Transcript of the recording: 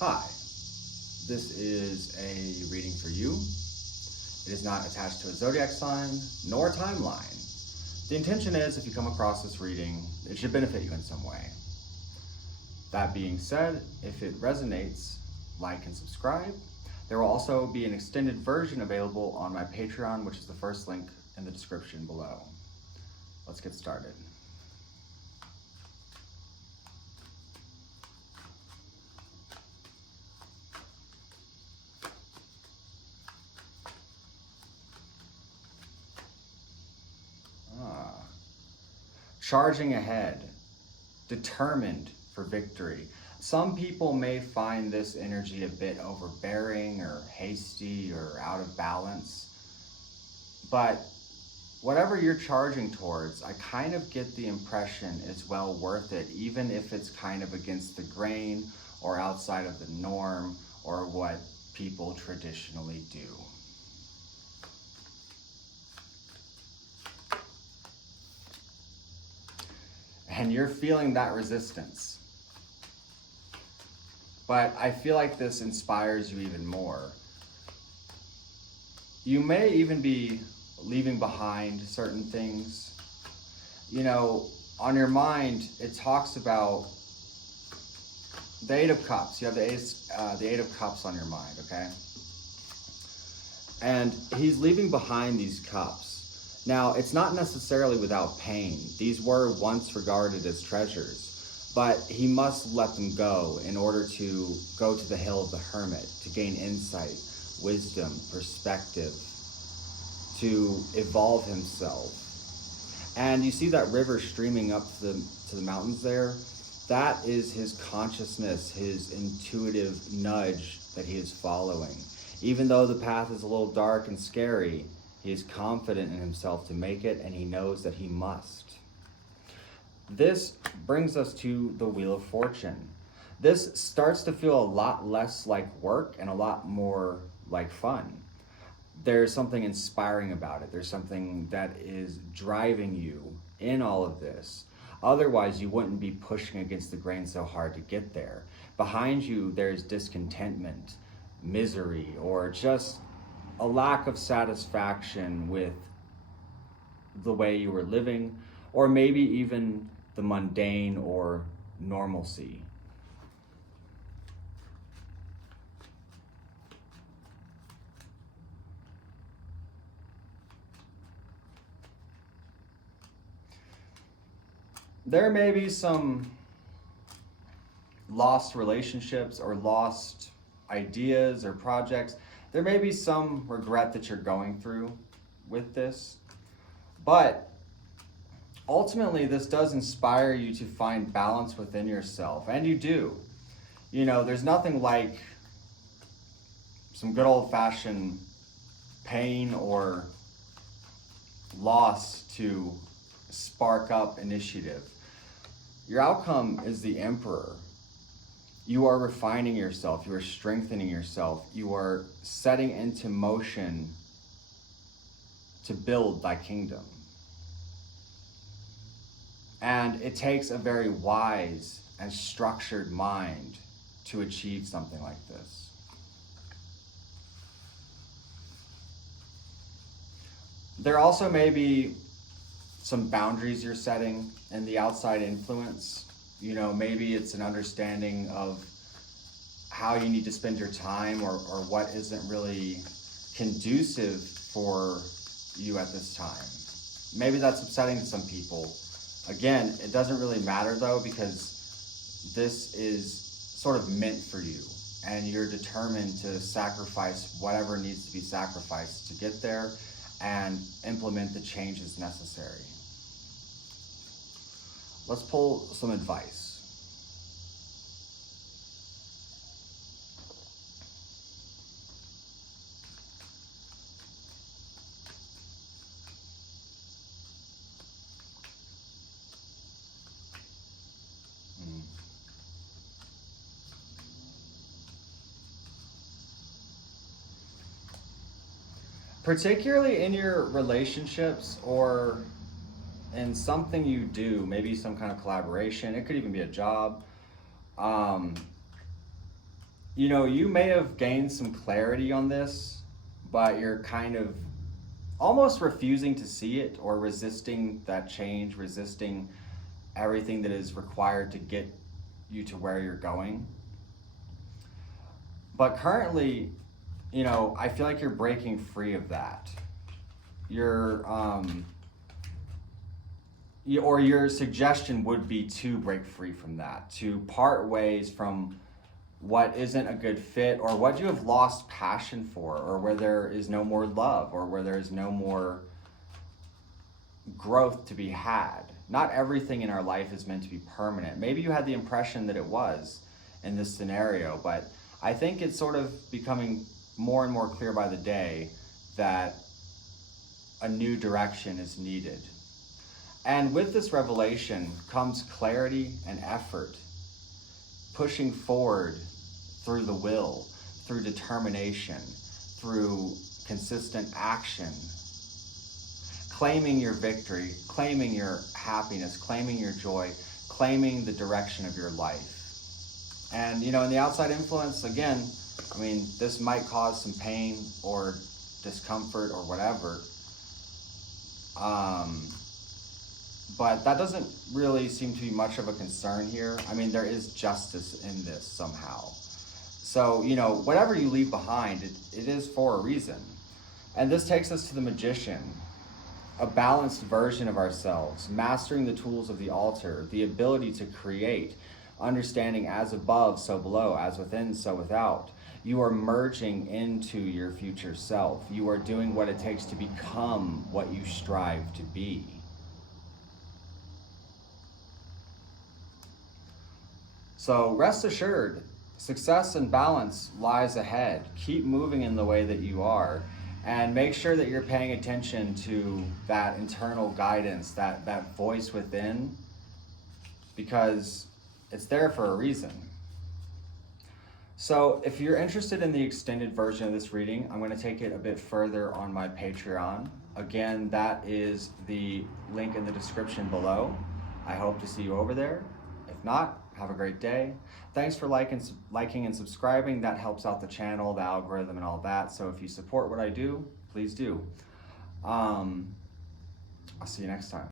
Hi, this is a reading for you. It is not attached to a zodiac sign nor a timeline. The intention is, if you come across this reading, it should benefit you in some way. That being said, if it resonates, like and subscribe. There will also be an extended version available on my Patreon, which is the first link in the description below. Let's get started. Charging ahead, determined for victory. Some people may find this energy a bit overbearing or hasty or out of balance, but whatever you're charging towards, I kind of get the impression it's well worth it, even if it's kind of against the grain or outside of the norm or what people traditionally do. And you're feeling that resistance. But I feel like this inspires you even more. You may even be leaving behind certain things. You know, on your mind, it talks about the Eight of Cups. You have the Eight of Cups on your mind, okay? And he's leaving behind these cups. Now, it's not necessarily without pain. These were once regarded as treasures, but he must let them go in order to go to the Hill of the Hermit, to gain insight, wisdom, perspective, to evolve himself. And you see that river streaming up to the mountains there? That is his consciousness, his intuitive nudge that he is following. Even though the path is a little dark and scary, he is confident in himself to make it, and he knows that he must. This brings us to the Wheel of Fortune. This starts to feel a lot less like work and a lot more like fun. There's something inspiring about it. There's something that is driving you in all of this. Otherwise, you wouldn't be pushing against the grain so hard to get there. Behind you, there's discontentment, misery, or just a lack of satisfaction with the way you were living, or maybe even the mundane or normalcy. There may be some lost relationships or lost ideas or projects. There may be some regret that you're going through with this, but ultimately this does inspire you to find balance within yourself, and you do. You know, there's nothing like some good old-fashioned pain or loss to spark up initiative. Your outcome is the Emperor. You are refining yourself, you are strengthening yourself, you are setting into motion to build thy kingdom. And it takes a very wise and structured mind to achieve something like this. There also may be some boundaries you're setting in the outside influence. You know, maybe it's an understanding of how you need to spend your time, or what isn't really conducive for you at this time. Maybe that's upsetting to some people. Again, it doesn't really matter though, because this is sort of meant for you, and you're determined to sacrifice whatever needs to be sacrificed to get there and implement the changes necessary. Let's pull some advice. Particularly in your relationships or in something you do, maybe some kind of collaboration, it could even be a job. you know, you may have gained some clarity on this, but you're kind of almost refusing to see it, or resisting that change, resisting everything that is required to get you to where you're going. But currently, you know, I feel like you're breaking free of that. Your suggestion would be to break free from that, to part ways from what isn't a good fit, or what you have lost passion for, or where there is no more love, or where there is no more growth to be had. Not everything in our life is meant to be permanent. Maybe you had the impression that it was in this scenario, but I think it's sort of becoming more and more clear by the day that a new direction is needed. And with this revelation comes clarity and effort, pushing forward through the will, through determination, through consistent action, claiming your victory, claiming your happiness, claiming your joy, claiming the direction of your life. And, you know, in the outside influence, again, I mean, this might cause some pain or discomfort or whatever. But that doesn't really seem to be much of a concern here. I mean, there is justice in this somehow. So, you know, whatever you leave behind, it is for a reason. And this takes us to the Magician, a balanced version of ourselves, mastering the tools of the altar, the ability to create, understanding as above, so below, as within, so without. You are merging into your future self. You are doing what it takes to become what you strive to be. So rest assured, success and balance lies ahead. Keep moving in the way that you are, and make sure that you're paying attention to that internal guidance, that voice within, because it's there for a reason. So if you're interested in the extended version of this reading, I'm going to take it a bit further on my Patreon. Again, that is the link in the description below. I hope to see you over there. If not, have a great day. Thanks for liking and subscribing. That helps out the channel, the algorithm, and all that. So if you support what I do, please do. I'll see you next time.